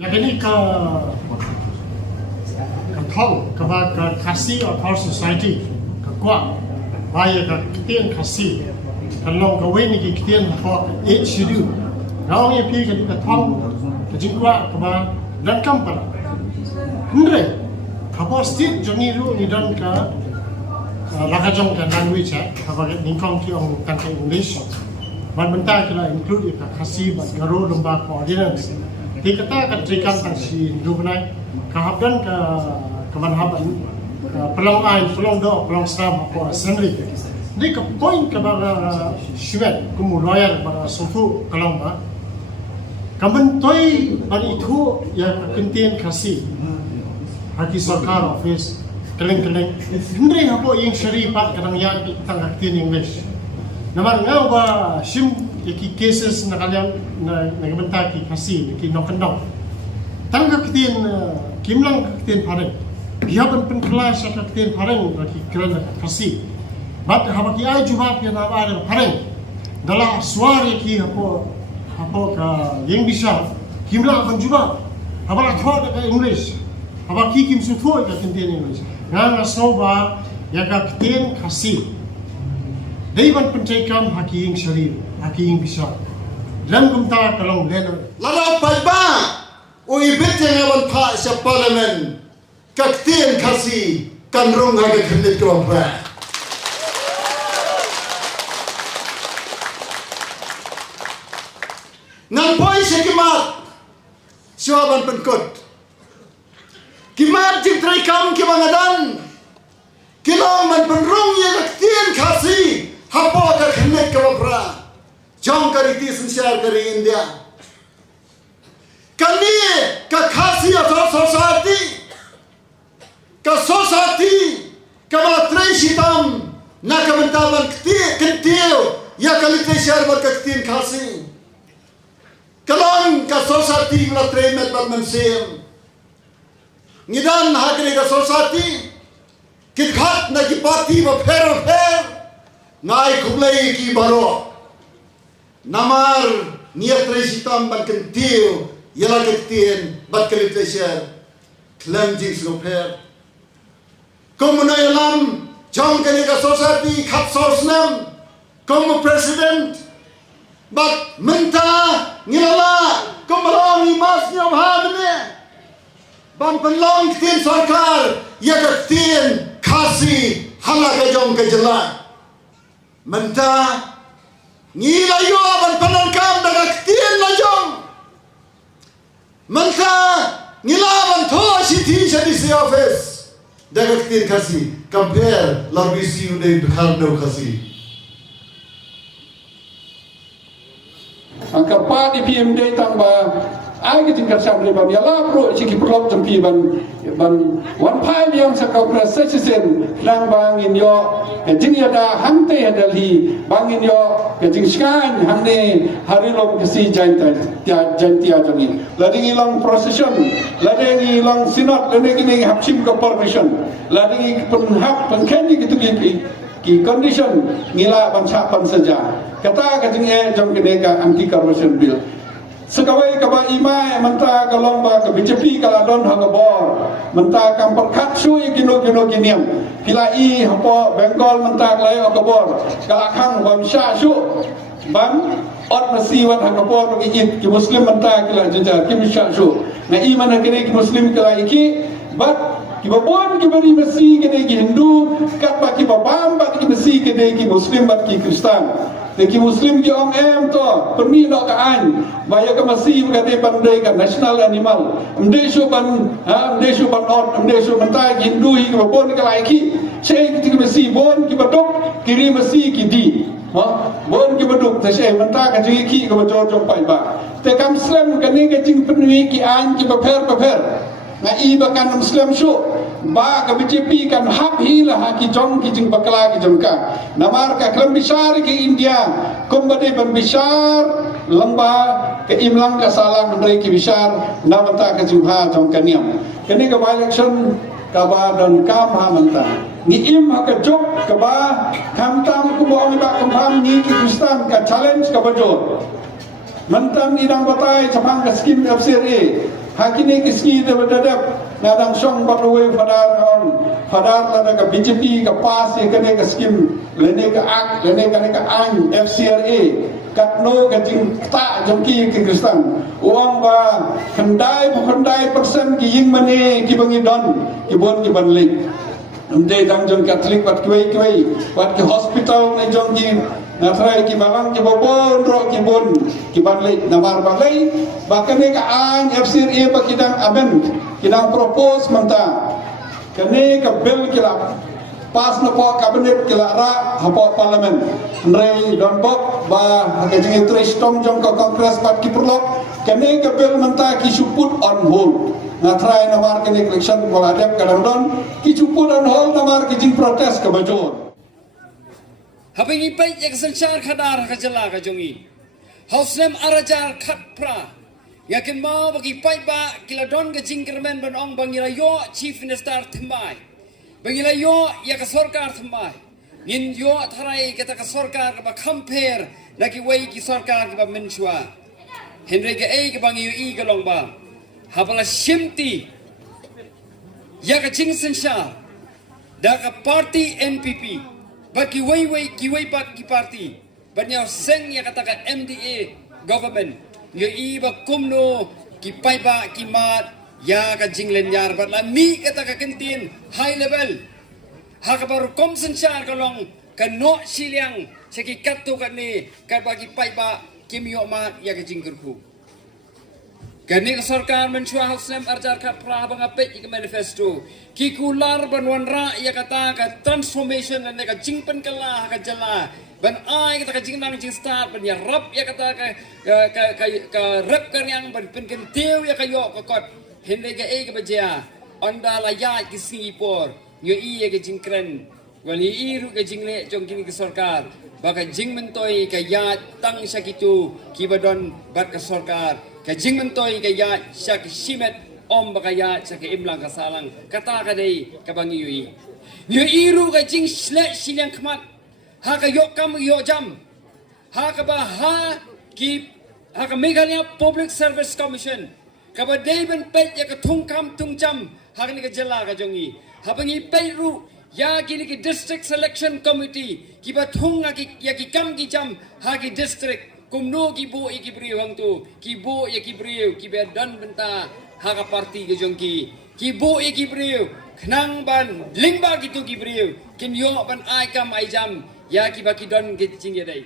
Yang ini ke thong ke kasih atau society ke kuat bahaya ke ketian kasih kalau kawin ni ketian apa schedule kalau yang pergi ke thong ke jingkwa ke dan kampar andre apa setiap jangi ru ni dan ke lakajong ke language apa ningkong ki ong kan English bentar kita include ke kasih bagi garo lomba coordinates di kata ketrikan si dukunai kehabdan ke kemanhaban pelong ain pelong do pelong seram apa assembly di ke point ke baga syuat kumu lawyer baga sufu kalong ba kamen toy bani itu ya kentian kasih haki sarkar office keleng-keleng hindi apa yang syarifat kadang yang tangga ketian English naman nga ba sim iki cases na kalian na nagabanta ki kasi ki nokandong tangga kitin kimlang kitin pareng bihaban pen kelas ka kitin pareng ki kran kasi bat habaki ay jubab ya na bare pareng dala suari ki hapo ka yang bisa kimlang ban jubab habala thod ka English habaki kim su thod ka kitin English nga soba ya ka kitin kasi Daiban pencekam haki yang syarif, haki yang bisa. Dalam kumta kalau leno. Lala palba, uibit yang awan pak sa parlimen, kaktian kasi kanrong haga kredit kelompok. Nampoy sa kimat, siwaban penkot. Kimat jing traikam kimangadan, kilong man penrong yang kaktian kasi. Hapo ka khnit ka wapra jong kari ti sanshar kari India kani ka khasi atau society ka matrai shitam na ka mentaban ktiyo ya kalite shar bar ka ktin khasi kalon ka society la tremet bad mansem nidan hakne ka society kit khat na ki pati wa fer ngai kublai ki baro namar niat resitam ban kentiu yala ketien bat kalitesher cleansing sloper komunai alam jong kene ka society khat sosnam komu president bat menta ngilala komrong imas nyom hamne ban penlong ketien sarkar ya ketien khasi halaga jong ke jela Menta ngilayo aban panangkam daga ketien lajong Menta ngilaban thoa siti di office daga ketien kasi compare larbisi udah berhardo kasi angka pa di PMD tangba ai ke tingkat sampai ban ya la pro siki prolog tempi ban wan pai yang sakau presesen lang bang in yo jing ya da hamte hadalhi bang in yo jing skan hamne harilom kesi jantan jantia jangi lading ilang procession lading ilang sinot lading ini hapsim ke permission lading penhap penkendi gitu ki condition ngila bansapan saja kata kajing jom keneka anti corruption bill sekawai kaba imai menta kalomba ke BJP kaladon hagabor menta kampar katsu kino kiniam pilai hampo Bengkol menta klai hagabor kalakang bamsha su ban ot nasi wat hagabor ngijit ki muslim menta kila jajar ki misha su na iman kene ki muslim kala iki bat ki babon ki bari masi kene ki Hindu kat ba ki babamba ki masi kene ki muslim bat ki Kristen Deki Muslim ki om to permi nak kaan baya ke masih berkata pandai kan national animal mdesu ban mdesu ban on mdesu mentai Hindu ki bon ke laiki sei ki masih bon ki baduk kiri masih ki di bon ki baduk te sei mentai ka ji ki ke bajor pai ba te kam Muslim kan ni ke jing penui ki an ki paper na iba kan Muslim su ba ka BJP kan hap hila haki jong ki jing bakla ki jongka namar ka klam bisar ki India kumbade ban bisar lamba ke imlang ka salam ndai ki bisar namata ka jumha jong kaniam kene ka election ka ba don kam ha manta ni im ha ka jok ka ba kam tam ku bo ba kam ham ni ki Kristen ka challenge ka bajor Mentan idang batai capang ke skim FCRA. Hakini kiski de badadap ngadang song baruwe fadar lada ke BJP ke PAS kene ke skim lene ke ak lene ke an FCRA katno ke jing ta jongki ke Kristen uang ba kendai persen ki ying mane ki bangi don ki bon ki banlik umde dang jong Catholic pat kwei pat ki hospital ne jongki natrai ki balang ki bobon ro ki bon ki banlik namar balai bakane ka an FCRA pa kidang aben kidang propose manta kene ka bill kila pas na po kabinet kila ra hapo parliament rei don bok ba ka jing trace tom jong ka congress pat ki perlok kene ka bill manta ki should put on hold na try na mar kene election wala dem kadang don ki should put on hold na mar ki jing protest ka bajon habingi pai ek sanchar khadar ka jala ka jongi hauslem arajar khat pra yakin mau bagi pai ba kila don ka jing kermen ban ong bangira yo chief minister thmai bangira yo ya ka sarkar thmai nin yo tharai ka ta sarkar ka ba compare lagi wei ki sarkar ka ba menchua henry ka ei ka bangi yo i ka long ba habala shimti ya ka jing sanchar da ka party NPP bagi wei pak ki party banya seng ya kata ka MDA government yo i ba kumno ki pai ba ki mat ya ka jinglen yar bat la mi kata ka kentin high level ha ka baru kom senchar ka long ka no siliang seki katto ka ni ka ba ki pai ba ki mi mat ya ka jingkerku kani ka sarkar menchua hauslem arjar ka pra bang ape ki manifesto ki kular banwan ra ya kata ka transformation ne ka jingpen kala ka jala ban ai kata ka jingnang jing start ban ya rap ya kata ka rap kan yang ban pen kentiu ya ka yo ka kot hende ka e ka baja onda la ya ki Singapore yo i ya ka jingkren wali i ru ka jingle jong kini ka sarkar baka jingmentoi ka ya tang sakitu ki badon bat ka sarkar ka jingmentoi ka ya syak simet om baka ya syak imlang ka salang kata ka dei ka bangi yui yo iru ka jing sle silang kmat ha ka yo kam yo jam ha ka ba ha ka Meghalaya Public Service Commission ka ba dei ben pet ya ka thung kam tung jam ha ka ni ka jala ka jongi ha bangi pei ru ya kini ki district selection committee ki ba thung ya ki kam ki jam ha ki district kumno ki bo ki briu hang tu ki bo ya ki briu ki be dan benta ha ka party ke jongki ki bo ki briu khnang ban lingba ki tu ki briu kin yo ban ai kam ai jam ya ki ba ki dan ke jing ya dai